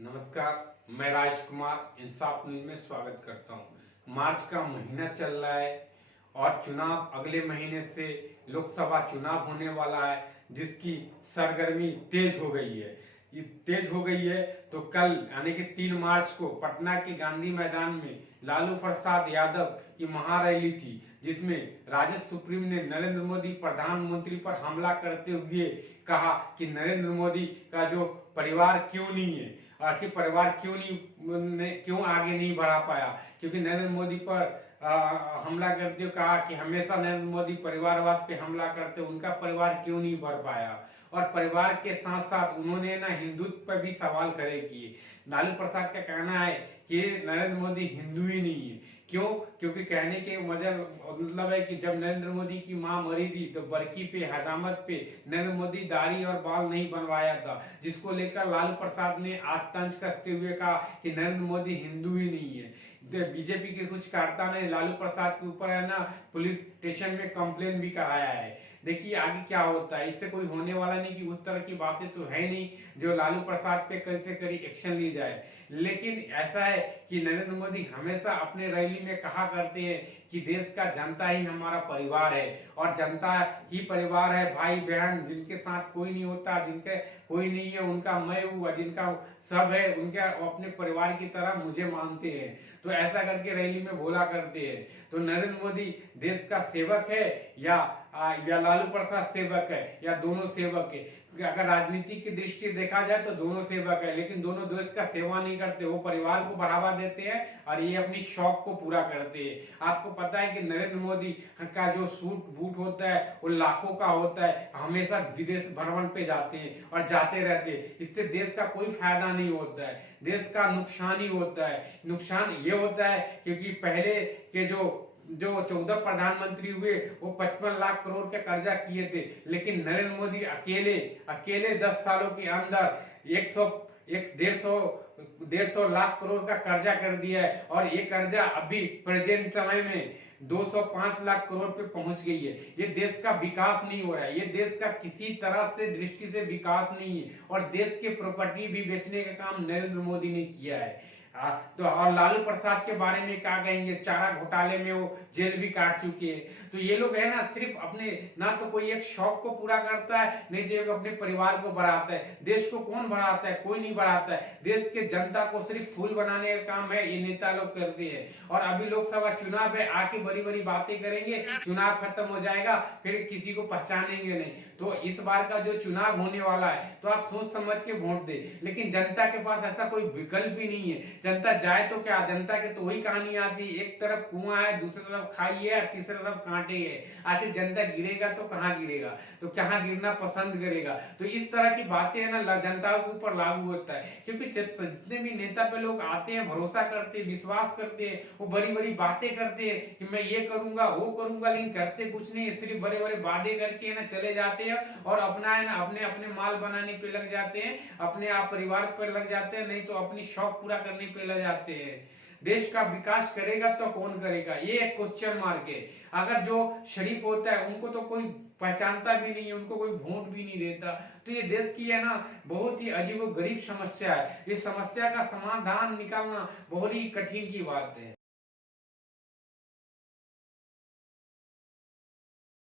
नमस्कार, मैं राजकुमार इंसाफ न्यूज में स्वागत करता हूं। मार्च का महीना चल रहा है और चुनाव अगले महीने से लोकसभा चुनाव होने वाला है, जिसकी सरगर्मी तेज हो गई है। ये तेज हो गई है तो कल यानी कि 3 मार्च को पटना के गांधी मैदान में लालू प्रसाद यादव की महारैली थी, जिसमें राजद सुप्रीम ने नरेंद्र मोदी प्रधानमंत्री पर हमला करते हुए कहा कि नरेंद्र मोदी का जो परिवार क्यों नहीं है, आखिर परिवार क्यों आगे नहीं बढ़ा पाया, क्योंकि नरेंद्र मोदी पर हमला करते हुए कहा कि हमेशा नरेंद्र मोदी परिवारवाद पे हमला करते, उनका परिवार क्यों नहीं बढ़ पाया। और परिवार के साथ साथ उन्होंने ना हिंदुत्व पर भी सवाल खड़े किए। लालू प्रसाद का कहना है कि नरेंद्र मोदी हिंदू ही नहीं है। क्यों? क्योंकि कहने के मतलब है कि जब नरेंद्र मोदी की मां मरी थी तो बरकी पे हजामत पे नरेंद्र मोदी दाढ़ी और बाल नहीं बनवाया था, जिसको लेकर लालू प्रसाद ने आज तंज कसते हुए कहा कि नरेंद्र मोदी हिंदू ही नहीं है। बीजेपी के कुछ कार्यकर्ता ने लालू प्रसाद के ऊपर है ना पुलिस स्टेशन में कंप्लेन भी कराया है। देखिए आगे क्या होता है, इससे कोई होने वाला नहीं कि उस तरह की बातें तो है नहीं जो लालू प्रसाद पे कड़ी से कड़ी एक्शन ली जाए। लेकिन ऐसा है कि नरेंद्र मोदी हमेशा अपने रैली में कहा करते हैं कि देश का जनता ही हमारा परिवार है और जनता ही परिवार है, भाई बहन जिनके साथ कोई नहीं होता, जिनके कोई नहीं है उनका मैं हूँ, जिनका सब है उनके अपने परिवार की तरह मुझे मानते हैं। तो ऐसा करके रैली में बोला करते हैं। तो नरेंद्र मोदी देश का सेवक है या लालू प्रसाद सेवक है या दोनों सेवक है? अगर राजनीति की दृष्टि देखा जाए तो दोनों सेवक है, लेकिन दोनों देश का सेवा नहीं करते। वो परिवार को बढ़ावा देते हैं और ये अपनी शौक को पूरा करते हैं। आपको पता है कि नरेंद्र मोदी का जो सूट बूट होता है वो लाखों का होता है, हमेशा विदेश भ्रमण पे जाते हैं और जाते रहते हैं। इससे देश का कोई फायदा नहीं होता है, देश का नुकसान ही होता है। नुकसान ये होता है क्योंकि पहले के जो 14 प्रधानमंत्री हुए वो 55 लाख करोड़ का कर्जा किए थे, लेकिन नरेंद्र मोदी अकेले 10 सालों के अंदर 150 लाख करोड़ का कर्जा कर दिया है। और ये कर्जा अभी प्रेजेंट समय में 205 लाख करोड़ पे पहुंच गई है। ये देश का विकास नहीं हो रहा है, ये देश का किसी तरह से दृष्टि से विकास नहीं है। और देश के प्रॉपर्टी भी बेचने का काम नरेंद्र मोदी ने किया है। तो और लालू प्रसाद के बारे में क्या कहेंगे, चारा घोटाले में वो जेल भी काट चुके हैं। तो ये लोग है ना सिर्फ अपने ना तो कोई एक शौक को पूरा करता है, नहीं तो अपने परिवार को बढ़ाता है। देश को कौन बढ़ाता है? कोई नहीं बढ़ाता है। देश के जनता को सिर्फ फूल बनाने का काम है, ये नेता लोग करते हैं। और अभी लोकसभा चुनाव है, आके बड़ी बड़ी बातें करेंगे, चुनाव खत्म हो जाएगा, फिर किसी को पहचानेंगे नहीं। तो इस बार का जो चुनाव होने वाला है तो आप सोच समझ के वोट दे, लेकिन जनता के पास ऐसा कोई विकल्प भी नहीं है। जनता जाए तो क्या, जनता के तो वही कहानी आती है, एक तरफ कुआं है, दूसरी तरफ खाई है, तीसरी तरफ कांटे है। आखिर जनता गिरेगा तो कहां गिरेगा, तो कहां गिरना पसंद करेगा? तो इस तरह की बातें है ना जनता के ऊपर लागू होता है, क्योंकि जितने भी नेता पे लोग आते हैं, भरोसा करते हैं, विश्वास करते हैं, वो बड़ी बड़ी बातें करते हैं कि मैं ये करूंगा वो करूंगा, लेकिन करते कुछ नहीं, सिर्फ बड़े बड़े वादे करके है ना चले जाते हैं और अपना है ना अपने अपने माल बनाने पे लग जाते हैं, अपने आप परिवार पर लग जाते हैं, नहीं तो अपनी शौक पूरा करने पे लग जाते हैं। देश का विकास करेगा तो कौन करेगा, ये एक क्वेश्चन मार्क है। अगर जो शरीफ होता है उनको तो कोई पहचानता भी नहीं है, उनको कोई वोट भी नहीं देता। तो ये देश की है ना बहुत ही अजीबोगरीब समस्या है। इस समस्या का समाधान निकालना बहुत ही कठिन की बात है।